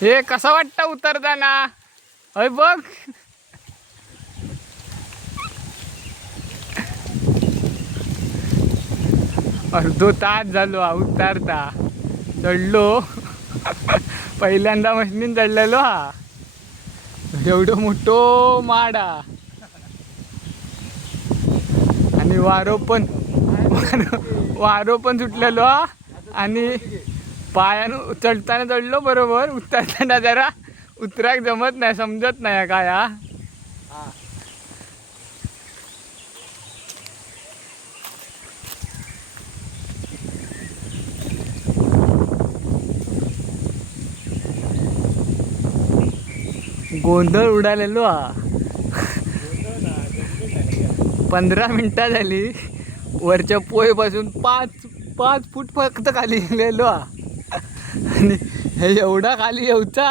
हे कसं वाटतं उतरताना? अय बघ, अर्धो तास झालो हा उतरता. चढलो पहिल्यांदा मशनीन चढलेलो हा. एवढं मोठो माड हा. आणि वारो पण सुटलेलो हा. आणि पायानं चढताना चढलो बरोबर, उतरताना जरा उतराक जमत नाही, समजत नाही काय हा. गोंधळ उडालेलो हा. 15 मिनिटं झाली. वरच्या पोयपासून 5 फूट फक्त खाली गेलेलो हा. आणि हे एवढा खाली येऊचा